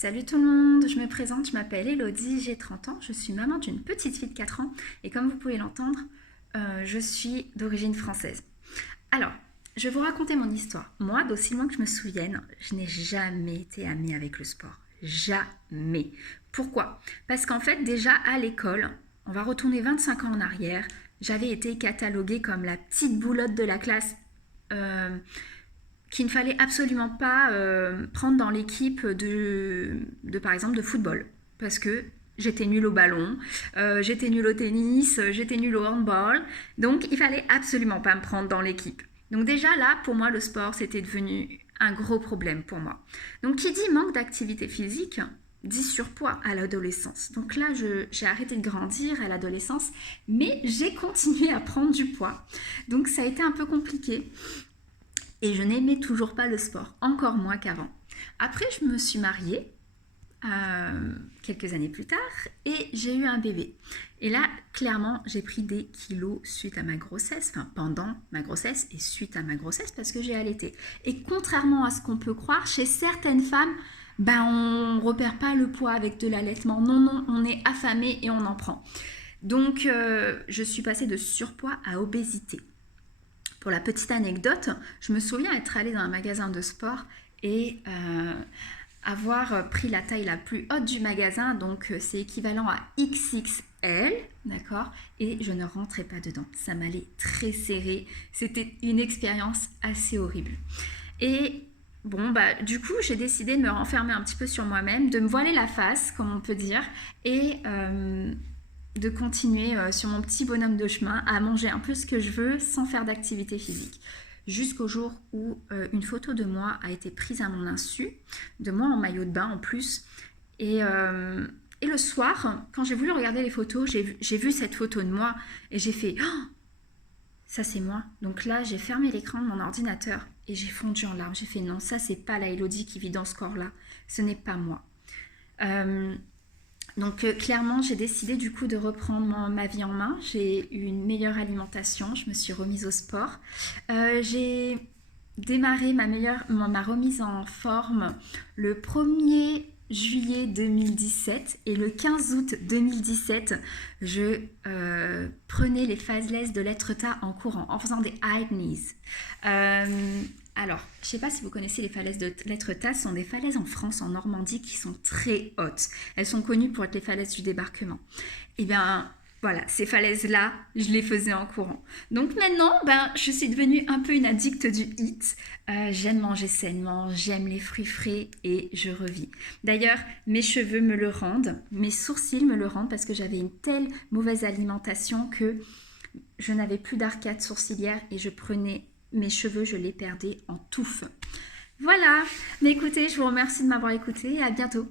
Salut tout le monde, je me présente, je m'appelle Elodie, j'ai 30 ans, je suis maman d'une petite fille de 4 ans et comme vous pouvez l'entendre, je suis d'origine française. Alors, je vais vous raconter mon histoire. Moi, d'aussi loin que je me souvienne, je n'ai jamais été amie avec le sport. Jamais. Pourquoi? Parce qu'en fait, déjà à l'école, on va retourner 25 ans en arrière, j'avais été cataloguée comme la petite boulotte de la classe. euh, qu'il ne fallait absolument pas prendre dans l'équipe par exemple, de football. Parce que j'étais nulle au ballon, j'étais nulle au tennis, j'étais nulle au handball. Donc, il fallait absolument pas me prendre dans l'équipe. Donc déjà, là, pour moi, le sport, c'était devenu un gros problème pour moi. Donc, qui dit manque d'activité physique, dit surpoids à l'adolescence. Donc là, j'ai arrêté de grandir à l'adolescence, mais j'ai continué à prendre du poids. Donc ça a été un peu compliqué. Et je n'aimais toujours pas le sport, encore moins qu'avant. Après, je me suis mariée quelques années plus tard et j'ai eu un bébé. Et là, clairement, j'ai pris des kilos suite à ma grossesse, enfin pendant ma grossesse et suite à ma grossesse parce que j'ai allaité. Et contrairement à ce qu'on peut croire, chez certaines femmes, on ne repère pas le poids avec de l'allaitement. Non, non, on est affamé et on en prend. Donc, je suis passée de surpoids à obésité. Pour la petite anecdote, je me souviens être allée dans un magasin de sport et avoir pris la taille la plus haute du magasin, donc c'est équivalent à XXL, d'accord? Et je ne rentrais pas dedans, ça m'allait très serré, c'était une expérience assez horrible. Et bon, du coup, j'ai décidé de me renfermer un petit peu sur moi-même, de me voiler la face, comme on peut dire, et de continuer sur mon petit bonhomme de chemin à manger un peu ce que je veux sans faire d'activité physique. Jusqu'au jour où une photo de moi a été prise à mon insu, de moi en maillot de bain en plus. Et le soir, quand j'ai voulu regarder les photos, j'ai vu cette photo de moi et j'ai fait oh, ça c'est moi. Donc là, j'ai fermé l'écran de mon ordinateur et j'ai fondu en larmes. J'ai fait non, ça c'est pas la Elodie qui vit dans ce corps-là. Ce n'est pas moi. Donc clairement, j'ai décidé du coup de reprendre ma vie en main. J'ai eu une meilleure alimentation, je me suis remise au sport. J'ai démarré ma remise en forme le 1er juillet 2017 et le 15 août 2017, je prenais les falaises de l'Étretat en courant, en faisant des high knees. Alors, je ne sais pas si vous connaissez les falaises de l'Étretat, ce sont des falaises en France, en Normandie, qui sont très hautes. Elles sont connues pour être les falaises du débarquement. Et bien, voilà, ces falaises-là, je les faisais en courant. Donc maintenant, je suis devenue un peu une addicte du HIIT. J'aime manger sainement, j'aime les fruits frais et je revis. D'ailleurs, mes cheveux me le rendent, mes sourcils me le rendent parce que j'avais une telle mauvaise alimentation que je n'avais plus d'arcade sourcilière et je prenais mes cheveux, je les perdais en touffe. Voilà, mais écoutez, je vous remercie de m'avoir écouté et à bientôt.